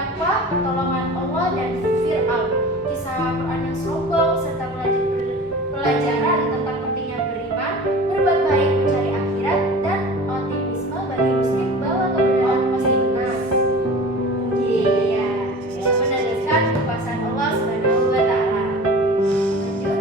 Yakwa pertolongan Allah dan Fir'aun, kisah Quran yang sombong, serta pelajaran tentang pentingnya beriman, berbuat baik, mencari akhirat, dan optimisme bagi muslim bahwa kebenaran pasti benar. Iya, bisa menandakan kekuasaan Allah Subhanahu wa Ta'ala. Lanjut,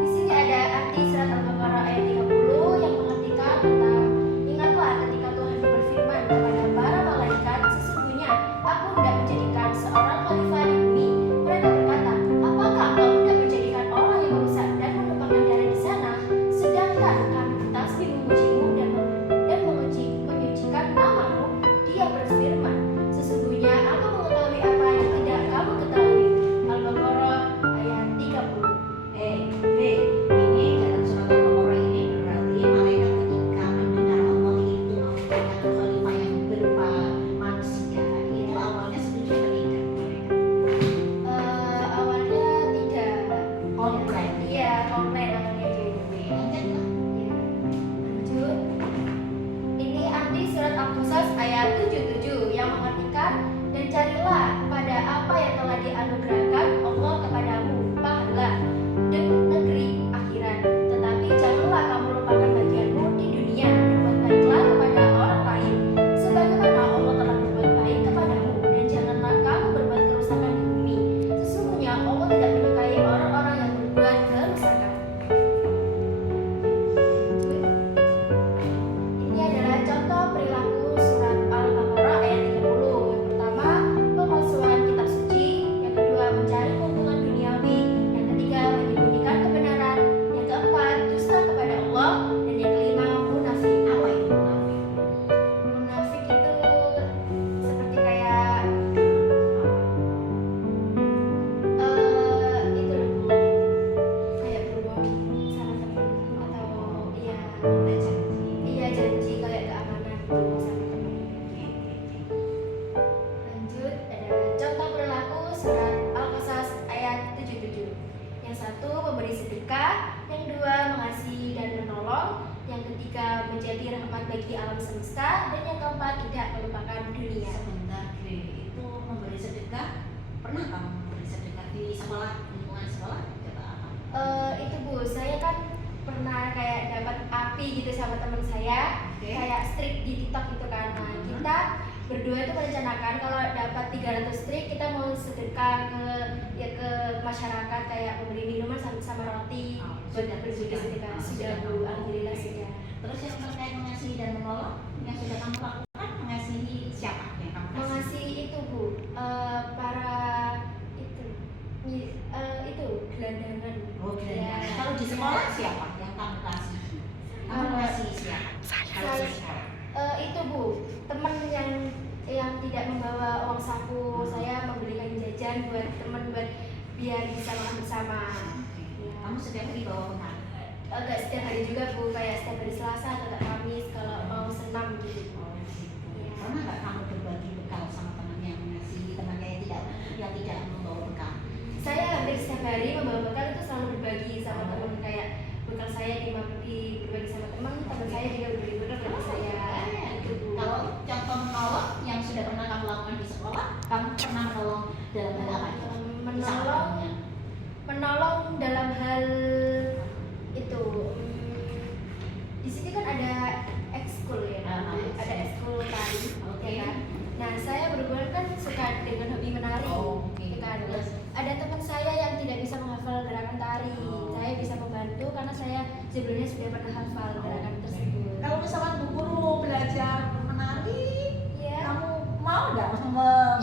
di sini ada arti surat Al-Baqarah ayat 30 yang mengartikan tentang ingatlah ketika Tuhan berfirman kepada para malaikat, sesungguhnya aku hendak menjadikan seorang khalifah di bumi. Mereka berkata, apakah kau hendak menjadikan orang yang merusak dan menumpahkan darah di sana, sedangkan kami bertasbih memujimu dan menyucikan namamu? Dia berfirman, sesungguhnya aku mengetahui apa yang tidak kamu ketahui. Al-Baqarah ayat 30. B. Ini dalam surat Al-Baqarah ini berarti malaikat ketika mendengar Allah itu mengangkat khalifah yang berupa manusia, itu awalnya setuju atau tidak mereka? Awalnya tidak Komplain. Iya, komplain awalnya gitu. Lanjutlah. Lanjut. Ini arti surat Al-Qasas ayat 77 yang mengartikan, dan carilah pada apa yang telah dianugerahkan Allah kepadamu pahala dan negeri akhirat, tetapi janganlah kamu lupakan bagianmu di dunia. Berbuat baiklah kepada orang lain sebagaimana Allah telah berbuat baik kepadamu, dan janganlah kamu berbuat kerusakan di bumi. Sesungguhnya Allah tidak menyukai orang-orang yang berbuat kerusakan. Ini adalah contoh perilaku surat Al-Baqarah ayat 30. Yang pertama, pemalsuan kitab suci. Yang kedua, mencari keuntungan duniawi. Yang ketiga, menyembunyikan kebenaran. Yang keempat, dusta kepada Allah. Dan yang kelima, munafik. Apa itu munafik? Munafik itu seperti kayak itu loh Bu. Kayak berbohong sama teman atau iya Udah janji. iya janji kayak keamanan gitu sama teman. Oke. Lanjut, ada contoh perilaku surat Al-Qasas ayat 77. Yang satu, memberi sedekah. Yang dua, mengasihi dan menolong. Yang ketiga, menjadi rahmat bagi alam semesta. Dan yang keempat, tidak melupakan dunia. Sebentar, itu memberi sedekah. Pernah kamu memberi sedekah di sekolah, lingkungan sekolah? Coba apa? Itu Bu, saya kan pernah kayak dapat api gitu sama teman saya, Oke. kayak streak di TikTok gitu kan. Nah, kita berdua itu merencanakan kalau dapat 300 streak kita mau sedekah ke masyarakat, kayak memberi minuman sama roti buat berbagi sedekah. Sudah Bu, alhamdulillah sudah. Terus yang terkait mengasihi dan menolong yang sudah kamu lakukan, mengasihi siapa yang kamu kasih? Mengasihi itu Bu, para itu gelandangan. Oh, Ya. Kalau di sekolah siapa yang kamu kasih? Kamu mengasihi siapa? Kalau di sekolah. Itu Bu, teman yang tidak membawa uang saku, saya membelikan jajan buat teman buat biar bisa makan bersama. Oke. Ya. Kamu setiap hari bawa bekal? Agak setiap hari juga Bu, kayak setiap hari Selasa atau Kamis kalau mau senam gitu. Oh, gitu. Iya. Pernah nggak kamu berbagi bekal sama teman yang mengasihi, teman yang tidak membawa bekal? Saya hampir setiap hari membawa bekal itu selalu berbagi sama teman, kayak bekal saya berbagi sama teman saya juga berbagi bekal sama saya. Gitu Bu. Kalau contoh menolong yang sudah pernah kamu lakukan di sekolah, kamu pernah menolong dalam hal apa? Menolong dalam hal itu, di sini kan ada ekskul ya, ada ekskul tari, Oke. ya kan. Nah, saya berhubungan kan suka dengan hobi menari, Oh, oke. ya kan. Terus? Ada teman saya yang tidak bisa menghafal gerakan tari, saya bisa membantu karena saya sebelumnya sudah pernah hafal gerakan tersebut. Kalau misalkan Bu Guru belajar menari, Ya, kamu mau nggak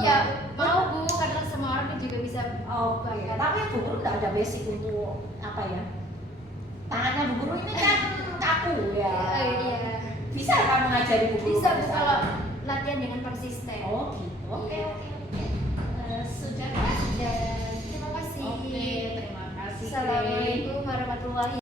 ya mau Bu, karena semua orang kan juga bisa. Oke, tapi Bu Guru nggak ada basic untuk apa ya? Tangannya Bu Guru ini kan kaku ya. Iya, Bisa kamu ngajari Bu Guru? bisa Bu kalau latihan dengan konsisten. Oh gitu. Oke. Iya. Sudah. Dan terima kasih. Oke, terima kasih. Assalamualaikum warahmatullahi